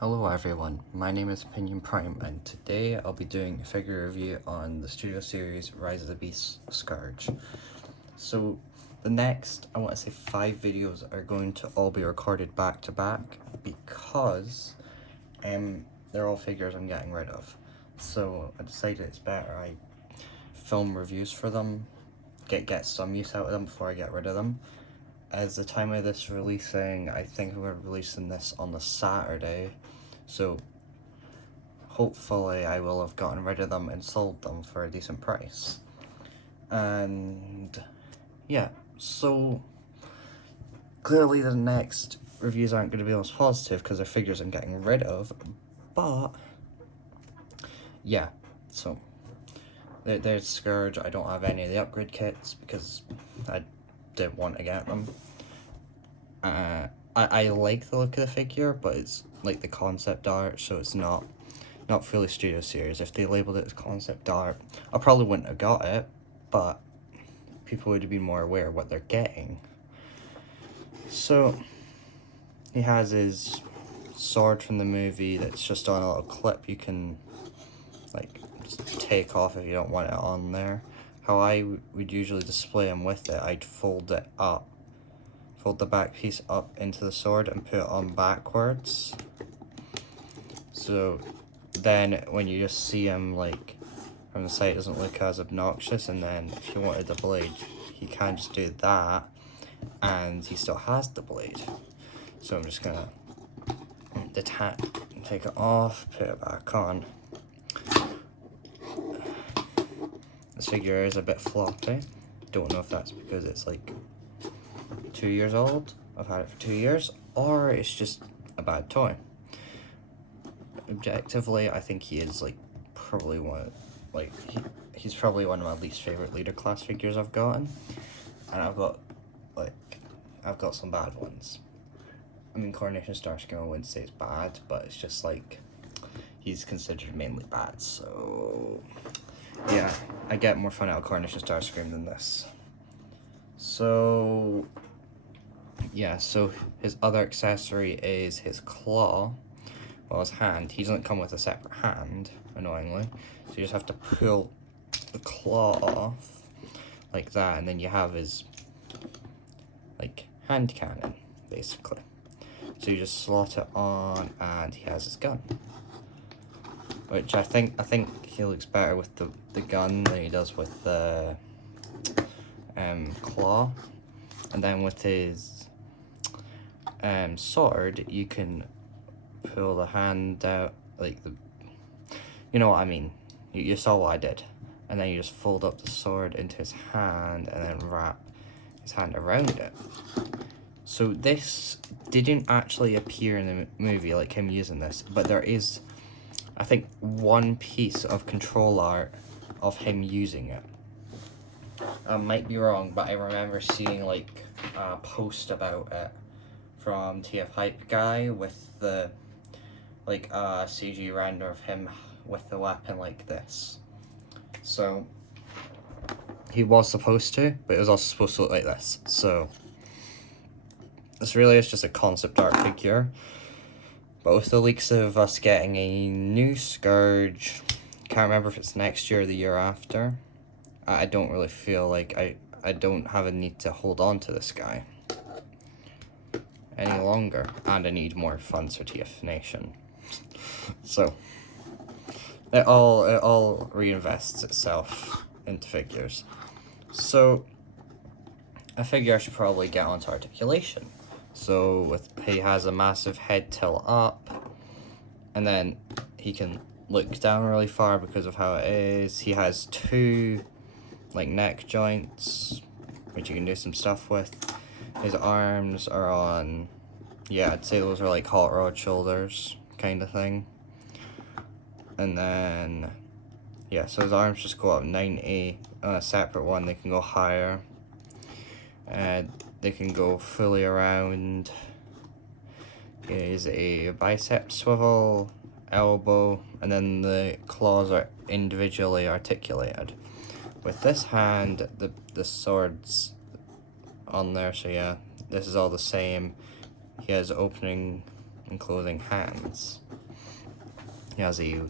Hello everyone, my name is Opinion Prime and today I'll be doing a figure review on the studio series Rise of the Beast Scourge. So the next, I want to say 5 videos are going to all be recorded back to back because they're all figures I'm getting rid of. So I decided it's better I film reviews for them, get some use out of them before I get rid of them. As the time of this releasing, I think we're releasing this on the Saturday, so hopefully I will have gotten rid of them and sold them for a decent price. And yeah, so clearly the next reviews aren't going to be as positive because they're figures I'm getting rid of, but yeah, so there's Scourge. I don't have any of the upgrade kits because I didn't want to get them. I like the look of the figure, but it's like the concept art, so it's not fully studio series. If they labeled it as concept art, I probably wouldn't have got it, but people would have been more aware of what they're getting. So he has his sword from the movie that's just on a little clip you can like just take off if you don't want it on there. How I would usually display him with it, I'd fold it up, fold the back piece up into the sword and put it on backwards. So then when you just see him like from the side, it doesn't look as obnoxious. And then if you wanted the blade, he can just do that and he still has the blade. So I'm just gonna detach, take it off, put it back on. This figure is a bit floppy. Don't know if that's because it's like 2 years old, I've had it for 2 years, or it's just a bad toy. Objectively, I think he is like probably he's probably one of my least favorite leader class figures I've gotten, and I've got some bad ones. I mean, Coronation Starscream I wouldn't say it's bad, but it's just like he's considered mainly bad. So yeah, I get more fun out of Coronation Starscream than this. So yeah, so his other accessory is his claw. Well, his hand, he doesn't come with a separate hand, annoyingly. So you just have to pull the claw off like that, and then you have his like hand cannon, basically. So you just slot it on and he has his gun. Which I think he looks better with the gun than he does with the claw. And then with his sword, you can pull the hand out, like you know what I mean. You saw what I did. And then you just fold up the sword into his hand and then wrap his hand around it. So this didn't actually appear in the movie, like him using this, but there is, I think, one piece of control art of him using it. I might be wrong, but I remember seeing like a post about it from TF Hype Guy with the like CG render of him with the weapon like this. So he was supposed to, but it was also supposed to look like this. So this really is just a concept art figure. But with the leaks of us getting a new Scourge, can't remember if it's next year or the year after, I don't really feel like I don't have a need to hold on to this guy any longer, and I need more funds for TF Nation. So it all reinvests itself into figures. So I figure I should probably get onto articulation. So he has a massive head tilt up, and then he can look down really far because of how it is. He has 2 like neck joints, which you can do some stuff with. His arms are on, yeah, I'd say those are like hot rod shoulders kind of thing. And then yeah, so his arms just go up 90. On a separate one they can go higher, and they can go fully around. Is a bicep swivel, elbow, and then the claws are individually articulated. With this hand, the sword's on there, so yeah, this is all the same. He has opening enclosing hands. He has a,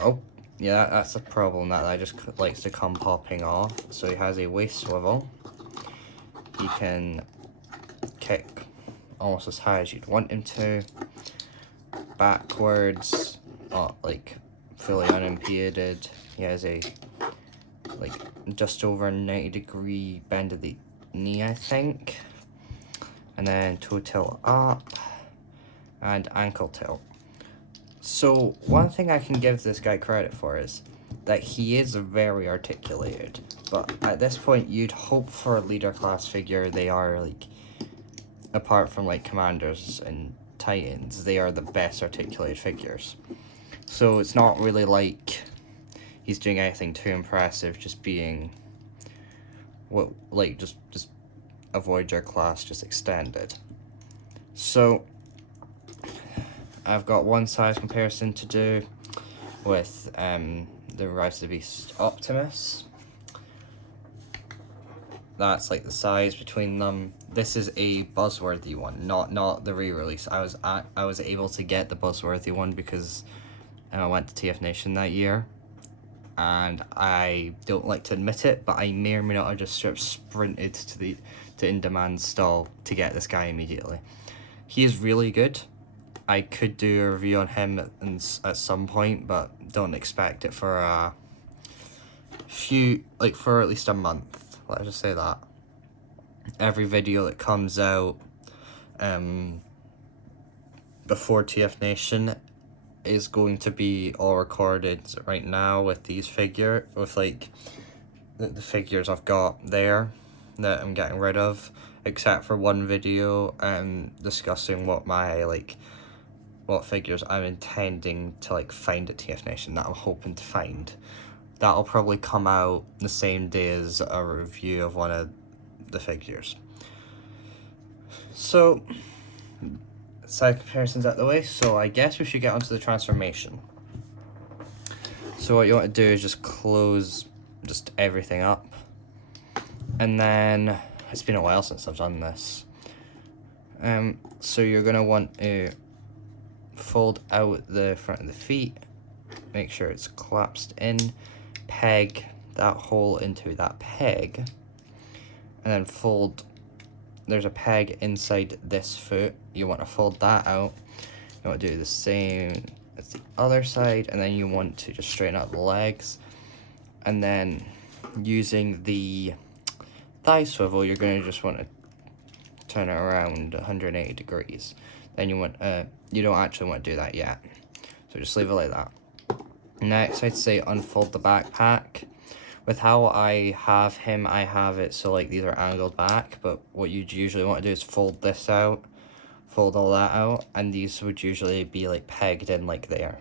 oh, yeah, that's a problem that just likes to come popping off. So he has a waist swivel. He can kick almost as high as you'd want him to, backwards, like fully unimpeded. He has a like just over 90-degree bend of the knee, I think, and then toe tilt up and ankle tilt. So one thing I can give this guy credit for is that he is very articulated, but at this point you'd hope for a leader class figure. They are like, apart from like commanders and titans, they are the best articulated figures. So it's not really like he's doing anything too impressive, just being what, like, just avoid your class, just extended. So I've got one size comparison to do with the Rise of the Beast Optimus. That's like the size between them. This is a buzzworthy one, not the re-release. I was able to get the buzzworthy one because I went to TF Nation that year, and I don't like to admit it, but I may or may not have just straight up sprinted to In Demand stall to get this guy immediately. He is really good. I could do a review on him at some point, but don't expect it for a few, like for at least a month. Let's just say that. Every video that comes out before TF Nation is going to be all recorded right now with these with like the figures I've got there that I'm getting rid of, except for one video discussing what figures I'm intending to like find at TF Nation that I'm hoping to find. That'll probably come out the same day as a review of one of the figures. So side comparisons out the way, so I guess we should get onto the transformation. So what you want to do is just close just everything up, and then it's been a while since I've done this. So you're gonna want to fold out the front of the feet, make sure it's collapsed in, peg that hole into that peg, and then fold. There's a peg inside this foot. You want to fold that out. You want to do the same as the other side, and then you want to just straighten out the legs, and then using the thigh swivel, you're going to just want to turn it around 180 degrees. Then you want you don't actually want to do that yet, so just leave it like that. Next, I'd say unfold the backpack. With how I have him, I have it so like these are angled back, but what you'd usually want to do is fold this out, fold all that out, and these would usually be like pegged in like there.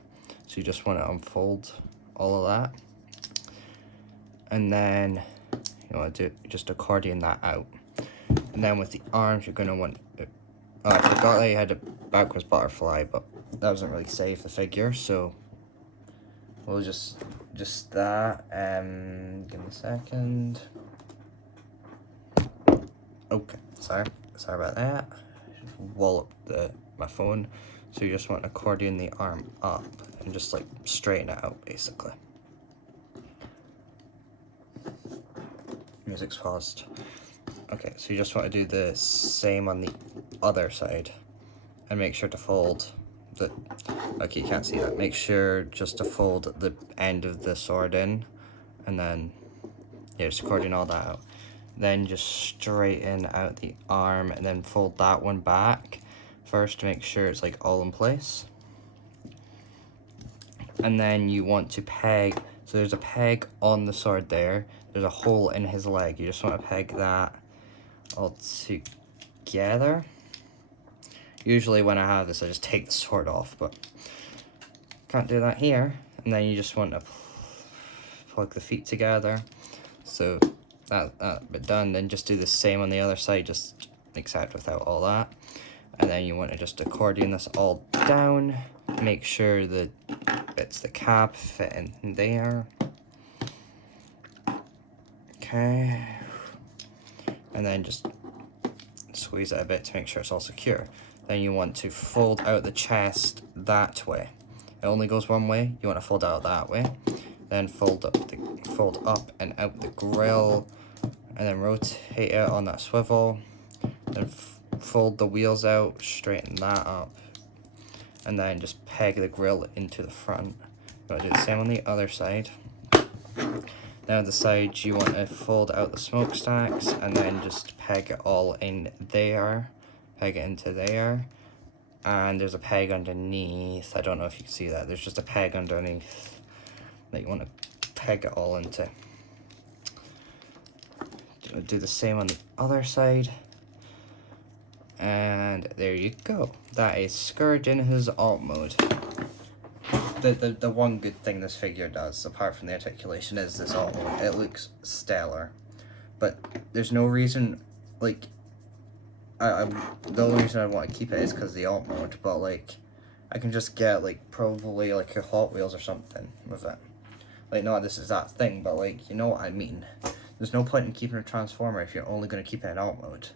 So you just want to unfold all of that, and then you want to just accordion that out. And then with the arms, you're going to want to, oh, I forgot that you had a backwards butterfly, but that doesn't really save the figure, so we'll just that. Give me a second. Okay, sorry about that. Just walloped my phone. So you just want to accordion the arm up and just like straighten it out, basically. Music's paused. Okay, so you just want to do the same on the other side, and make sure to fold the, okay, you can't see that. Make sure just to fold the end of the sword in, and then yeah, just accordion all that out. Then just straighten out the arm, and then fold that one back first to make sure it's like all in place. And then you want to peg, so there's a peg on the sword there, there's a hole in his leg. You just want to peg that all together. Usually when I have this, I just take the sword off, but can't do that here. And then you just want to plug the feet together. So that bit done. Then just do the same on the other side, just except without all that. And then you want to just accordion this all down. Make sure the bits the cap fit in there. Okay. And then just squeeze it a bit to make sure it's all secure. then you want to fold out the chest that way. It only goes one way. You want to fold out that way. Then fold up and out the grill, and then rotate it on that swivel. Then fold the wheels out, straighten that up, and then just peg the grill into the front. You're gonna do the same on the other side. Now the side you want to fold out the smokestacks and then just peg it all in there. Peg it into there. And there's a peg underneath. I don't know if you can see that. There's just a peg underneath that you want to peg it all into. Do the same on the other side. And there you go. That is Scourge in his alt mode. The one good thing this figure does, apart from the articulation, is this alt mode. It looks stellar. But there's no reason, like, the only reason I want to keep it is because of the alt mode, but, like, I can just get, like, probably, like, a Hot Wheels or something with it. Like, not this is that thing, but, like, you know what I mean. There's no point in keeping a Transformer if you're only going to keep it in alt mode.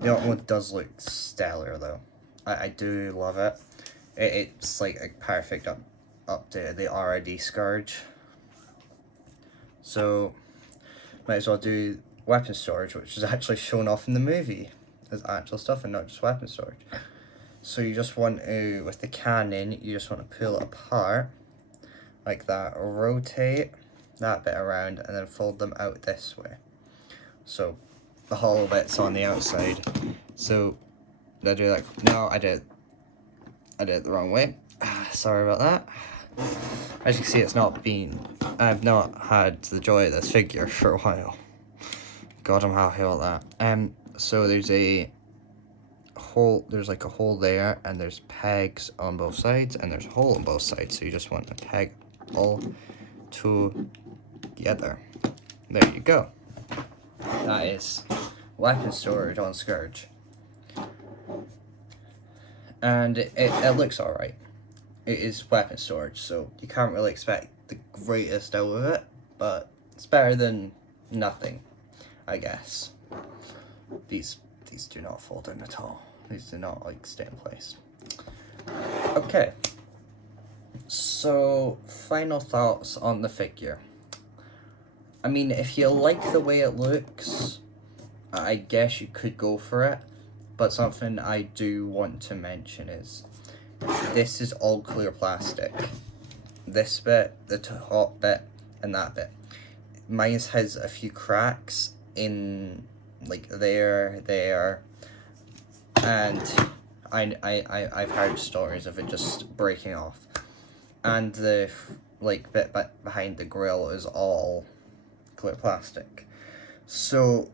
The alt mode does look stellar, though. I do love it. It's like a perfect update, the RID Scourge. So, might as well do weapon storage, which is actually shown off in the movie as actual stuff and not just weapon storage. So you just want to, with the cannon, you just want to pull it apart like that, rotate that bit around, and then fold them out this way. So the hollow bit's on the outside. So did I do that? No, I did it the wrong way. Sorry about that. As you can see, I've not had the joy of this figure for a while. God, I'm happy about that. So there's like a hole there, and there's pegs on both sides, and there's a hole on both sides, so you just want to peg all together. There you go. That is weapon storage on Scourge. And it looks alright. It is weapon storage, so you can't really expect the greatest out of it, but it's better than nothing, I guess. These do not fold in at all. These do not, like, stay in place. Okay. So, final thoughts on the figure. I mean, if you like the way it looks, I guess you could go for it. But something I do want to mention is, this is all clear plastic. This bit, the top bit, and that bit. Mine has a few cracks in, like, there, and I've heard stories of it just breaking off. And the, like, bit behind the grill is all clear plastic. So,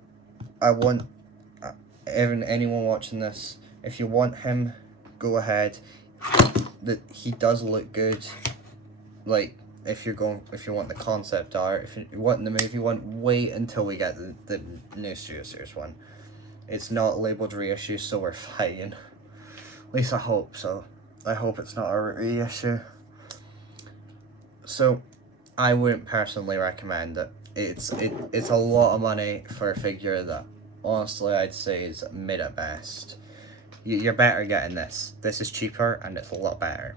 I want anyone watching this, if you want him, go ahead. He does look good. Like, if you want the concept art, if you want the movie one, wait until we get the new Studio Series one. It's not labeled reissue, so we're fine. At least I hope so. I hope it's not a reissue. So, I wouldn't personally recommend it. It's a lot of money for a figure that, honestly, I'd say is mid at best. You're better getting this. This is cheaper, and it's a lot better.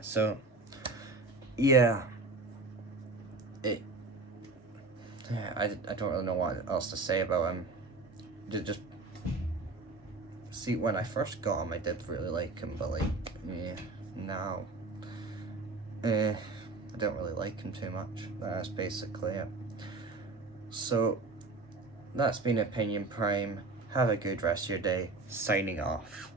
So, yeah. I don't really know what else to say about him. Just see, when I first got him, I did really like him, but, like, yeah, now, I don't really like him too much. That's basically it. So, that's been Opinion Prime. Have a good rest of your day. Signing off.